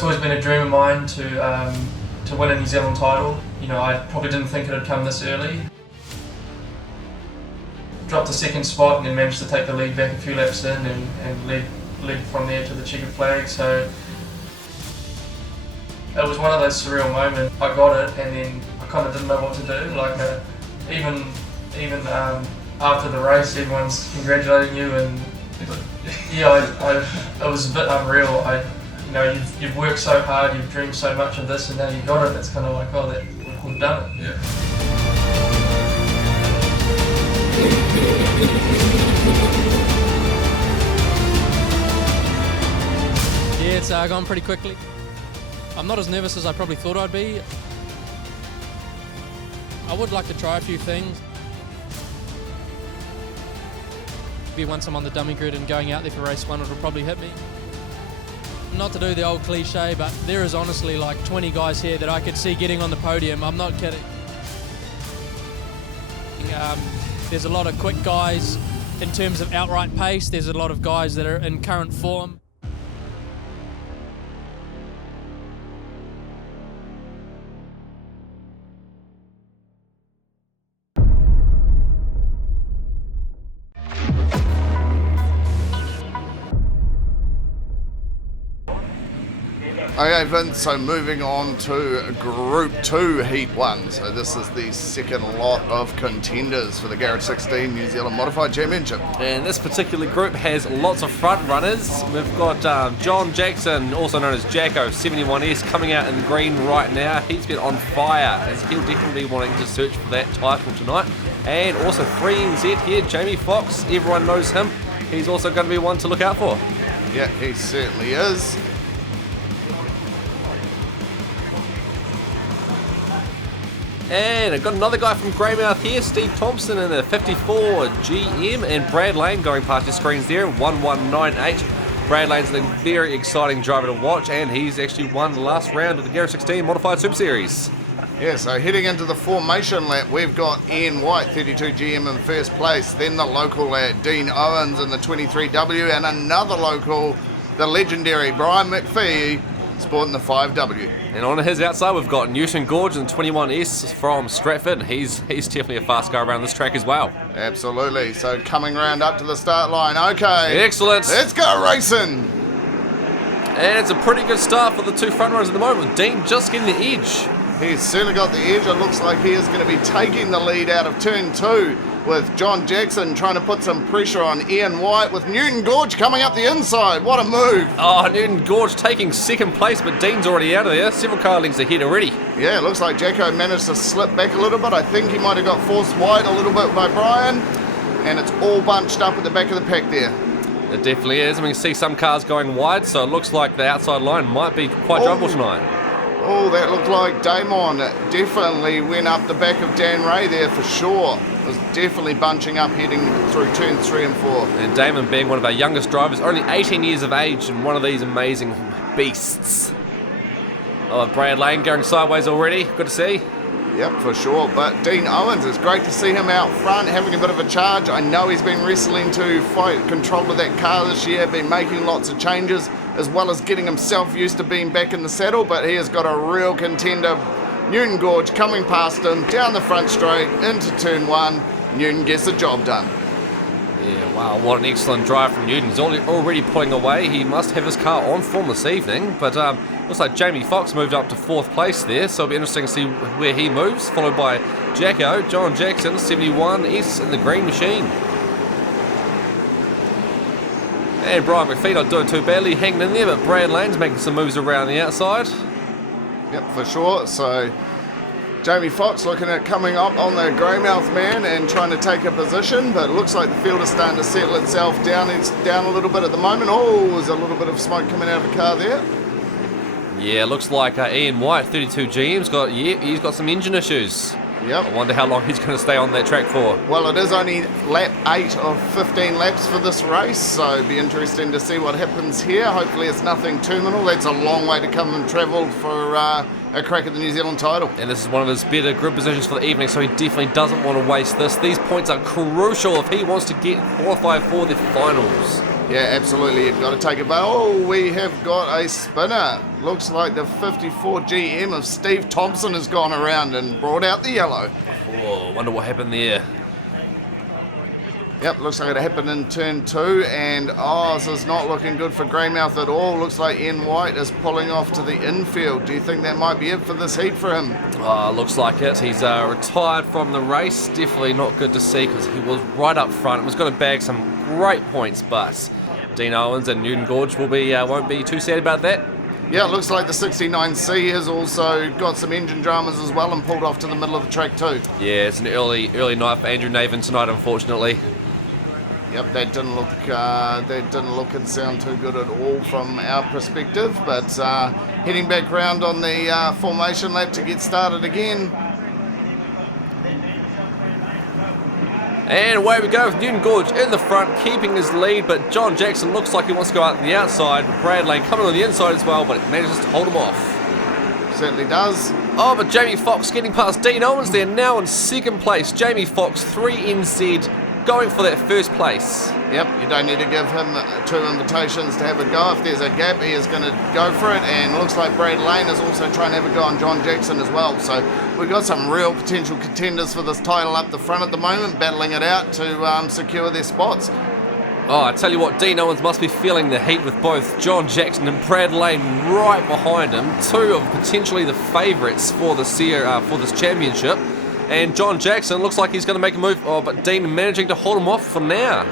it's always been a dream of mine to win a New Zealand title. You know, I probably didn't think it would come this early. Dropped the second spot and then managed to take the lead back a few laps in and led from there to the checkered flag. So it was one of those surreal moments. I got it and then I kind of didn't know what to do. Like even after the race, everyone's congratulating you, and yeah, it was a bit unreal. You know, you've worked so hard, you've dreamed so much of this, and now you got it. It's kind of like, oh, we've done it. Yeah. Yeah, it's gone pretty quickly. I'm not as nervous as I probably thought I'd be. I would like to try a few things. Maybe once I'm on the dummy grid and going out there for race one, it'll probably hit me. Not to do the old cliche, but there is honestly like 20 guys here that I could see getting on the podium. I'm not kidding. There's a lot of quick guys in terms of outright pace. There's a lot of guys that are in current form. Okay, Vince, so moving on to Group 2, Heat 1. So this is the second lot of contenders for the Garage 16 New Zealand Modified Championship. And this particular group has lots of front runners. We've got John Jackson, also known as Jacko, 71S, coming out in green right now. He's been on fire, as he'll definitely be wanting to search for that title tonight. And also 3NZ here, Jamie Foxx, everyone knows him. He's also going to be one to look out for. Yeah, he certainly is. And I've got another guy from Greymouth here, Steve Thompson in a 54 GM, and Brad Lane going past your screens there, 1198. Brad Lane's a very exciting driver to watch, and he's actually won the last round of the Garage 16 Modified Super Series. Yeah, so heading into the formation lap, we've got Ian White, 32 GM in first place, then the local lad, Dean Owens in the 23W, and another local, the legendary Brian McPhee, sporting the 5W. And on his outside, we've got Newton Gorge in 21S from Stratford. He's definitely a fast guy around this track as well. Absolutely. So coming round up to the start line. Okay. Excellent. Let's go racing. And it's a pretty good start for the two front runners at the moment, with Dean just getting the edge. He's certainly got the edge. It looks like he is going to be taking the lead out of turn 2, with John Jackson trying to put some pressure on Ian White, with Newton Gorge coming up the inside. What a move. Oh, Newton Gorge taking second place, but Dean's already out of there. Several car lengths ahead already. Yeah, it looks like Jacko managed to slip back a little bit. I think he might have got forced wide a little bit by Brian, and it's all bunched up at the back of the pack there. It definitely is. I mean, you see some cars going wide, so it looks like the outside line might be quite drivable tonight. Oh, that looked like Damon definitely went up the back of Dan Ray there for sure. It was definitely bunching up heading through turns 3 and 4. And Damon being one of our youngest drivers, only 18 years of age, and one of these amazing beasts. Oh, Brad Lane going sideways already. Good to see. Yep, for sure. But Dean Owens, it's great to see him out front, having a bit of a charge. I know he's been wrestling to fight control of that car this year, been making lots of changes, as well as getting himself used to being back in the saddle, but he has got a real contender. Newton Gorge coming past him, down the front straight, into turn 1. Newton gets the job done. Yeah, wow, what an excellent drive from Newton. He's already pulling away. He must have his car on form this evening, but looks like Jamie Foxx moved up to 4th place there, so it'll be interesting to see where he moves, followed by Jacko, John Jackson, 71S in the green machine. And Brian McPhee not doing too badly, hanging in there, but Brad Lane's making some moves around the outside. Yep, for sure. So Jamie Foxx looking at coming up on the Greymouth man and trying to take a position, but it looks like the field is starting to settle itself down. It's down a little bit at the moment. Oh, there's a little bit of smoke coming out of the car there. Yeah, looks like Ian White, 32 GM's he's got some engine issues. Yep. I wonder how long he's going to stay on that track for. Well, it is only lap 8 of 15 laps for this race, so it'll be interesting to see what happens here. Hopefully it's nothing terminal. That's a long way to come and travel for a crack at the New Zealand title. And this is one of his better grid positions for the evening, so he definitely doesn't want to waste this. These points are crucial if he wants to qualify for the finals. Yeah, absolutely. You've got to take it. But oh, we have got a spinner. Looks like the 54 GM of Steve Thompson has gone around and brought out the yellow. Oh, wonder what happened there. Yep, looks like it happened in turn 2, and this is not looking good for Greymouth at all. Looks like Ian White is pulling off to the infield. Do you think that might be it for this heat for him? Looks like it. He's retired from the race. Definitely not good to see because he was right up front and was going to bag some great points, but Dean Owens and Newton Gorge won't be too sad about that. Yeah, it looks like the 69C has also got some engine dramas as well and pulled off to the middle of the track too. Yeah, it's an early night for Andrew Naven tonight, unfortunately. Yep, that didn't look and sound too good at all from our perspective, but heading back round on the formation lap to get started again. And away we go with Newton Gorge in the front, keeping his lead, but John Jackson looks like he wants to go out the outside. Brad Lane coming on the inside as well, but it manages to hold him off. Certainly does. Oh, but Jamie Fox getting past Dean Owens there, now in second place. Jamie Fox, 3NZ, going for that first place. Yep, you don't need to give him 2 invitations to have a go. If there's a gap, he is going to go for it, and looks like Brad Lane is also trying to have a go on John Jackson as well. So we've got some real potential contenders for this title up the front at the moment, battling it out to secure their spots. Oh, I tell you what, Dean Owens must be feeling the heat with both John Jackson and Brad Lane right behind him, 2 of potentially the favourites for this championship. And John Jackson looks like he's going to make a move, but Dean managing to hold him off for now.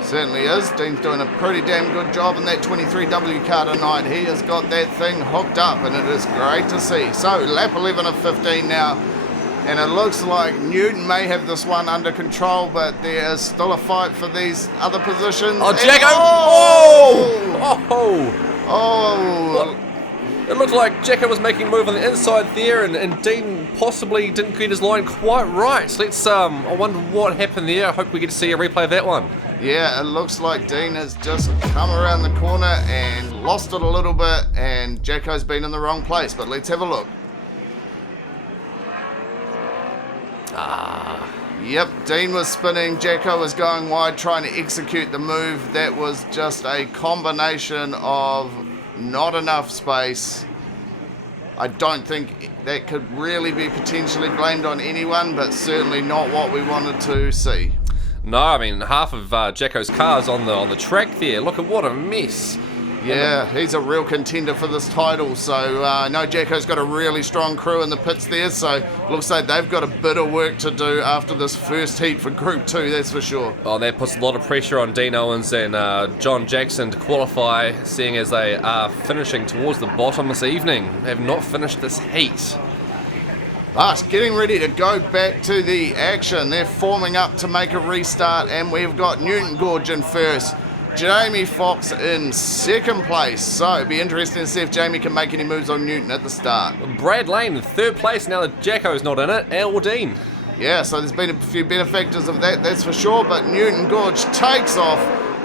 Certainly is. Dean's doing a pretty damn good job in that 23W car tonight. He has got that thing hooked up, and it is great to see. So, lap 11 of 15 now, and it looks like Newton may have this one under control, but there is still a fight for these other positions. Oh, Jacko! Oh! It looked like Jacko was making a move on the inside there, and Dean possibly didn't get his line quite right. So let's, I wonder what happened there. I hope we get to see a replay of that one. Yeah, it looks like Dean has just come around the corner and lost it a little bit, and Jacko's been in the wrong place, but let's have a look. Yep, Dean was spinning, Jacko was going wide trying to execute the move. That was just a combination of not enough space. I don't think that could really be potentially blamed on anyone, but certainly not what we wanted to see. No, I mean, half of Jacko's car's on the track there. Look at what a mess. Yeah, he's a real contender for this title. So, no, Jacko's got a really strong crew in the pits there. So, looks like they've got a bit of work to do after this first heat for Group 2, that's for sure. Oh, that puts a lot of pressure on Dean Owens and John Jackson to qualify, seeing as they are finishing towards the bottom this evening. They have not finished this heat. But getting ready to go back to the action. They're forming up to make a restart, and we've got Newton Gorge in first. Jamie Fox in second place. So it'd be interesting to see if Jamie can make any moves on Newton at the start. Brad Lane in third place now that Jacko's not in it, or Dean. Yeah, so there's been a few benefactors of that, that's for sure. But Newton Gorge takes off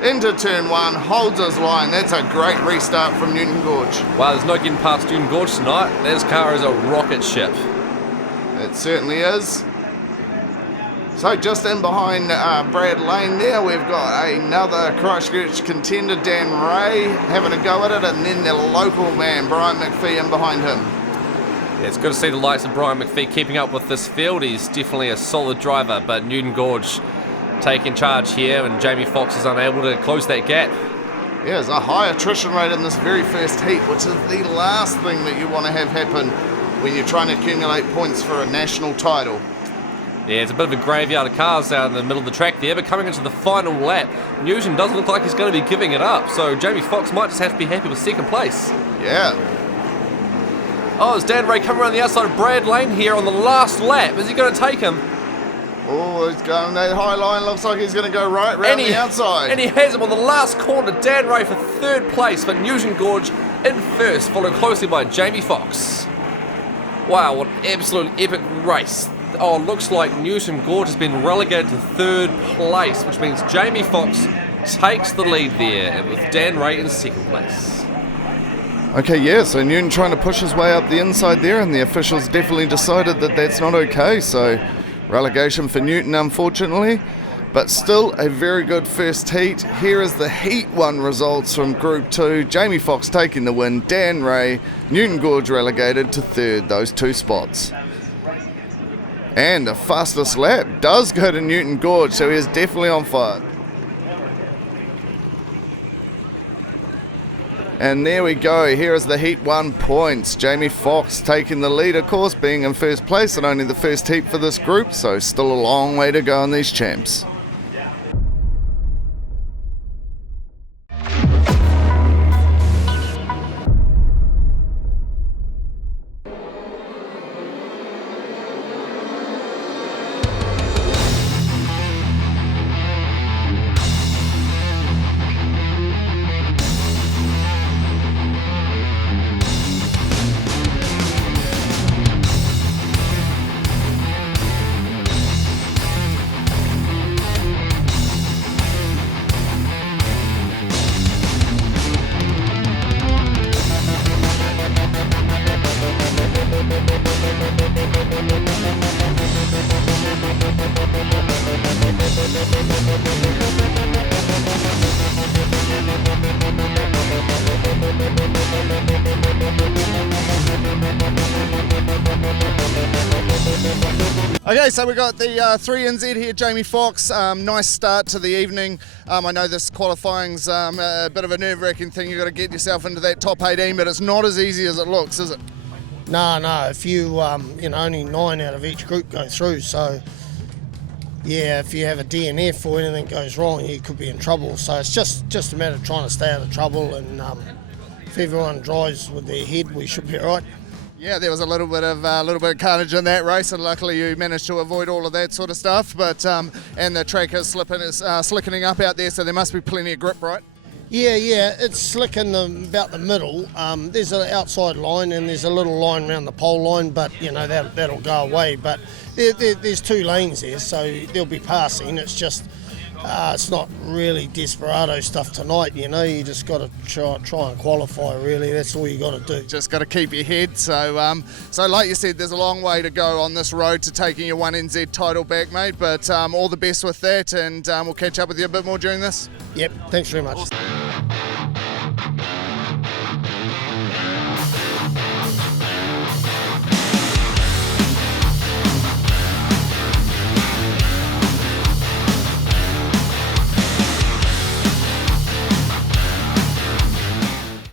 into turn 1, holds his line. That's a great restart from Newton Gorge. Wow, there's no getting past Newton Gorge tonight. This car is a rocket ship. It certainly is. So just in behind Brad Lane there, we've got another Christchurch contender, Dan Ray, having a go at it, and then the local man, Brian McPhee, in behind him. Yeah, it's good to see the likes of Brian McPhee keeping up with this field. He's definitely a solid driver, but Newton Gorge taking charge here, and Jamie Fox is unable to close that gap. Yeah, there's a high attrition rate in this very first heat, which is the last thing that you want to have happen when you're trying to accumulate points for a national title. Yeah, it's a bit of a graveyard of cars out in the middle of the track there, but coming into the final lap, Newton doesn't look like he's going to be giving it up, so Jamie Fox might just have to be happy with second place. Yeah. Oh, it's Dan Ray coming around the outside of Brad Lane here on the last lap. Is he going to take him? Oh, he's going that high line. Looks like he's going to go right round the outside. And he has him on the last corner. Dan Ray for third place, but Newton Gorge in first, followed closely by Jamie Fox. Wow, what an absolute epic race. Oh, it looks like Newton Gorge has been relegated to third place, which means Jamie Fox takes the lead there, with Dan Ray in second place. Okay, yeah, so Newton trying to push his way up the inside there, and the officials definitely decided that that's not okay, so relegation for Newton, unfortunately. But still a very good first heat. Here is the Heat 1 results from Group 2. Jamie Fox taking the win, Dan Ray, Newton Gorge relegated to third, those two spots. And the fastest lap does go to Newton Gorge, so he is definitely on fire. And there we go, here is the Heat 1 points. Jamie Fox taking the lead, of course, being in first place and only the first heat for this group, so still a long way to go on these champs. Okay, so we got the 3NZ here, Jamie Fox. Nice start to the evening. I know this qualifying's a bit of a nerve-wracking thing. You've got to get yourself into that top 18, but it's not as easy as it looks, is it? No. If you, only 9 out of each group go through. So, yeah, if you have a DNF or anything goes wrong, you could be in trouble. So it's just a matter of trying to stay out of trouble. And if everyone drives with their head, we should be all right. Yeah, there was a little bit of carnage in that race, and luckily you managed to avoid all of that sort of stuff. But and the track is slickening up out there, so there must be plenty of grip, right? Yeah, it's slick in about the middle. There's an outside line and there's a little line around the pole line, but that'll go away. But there's 2 lanes there, so they'll be passing. It's just it's not really desperado stuff tonight. You just got to try and qualify. Really, that's all you got to do. Just got to keep your head. So like you said, there's a long way to go on this road to taking your 1NZ title back, mate. But all the best with that, and we'll catch up with you a bit more during this. Yep. Thanks very much.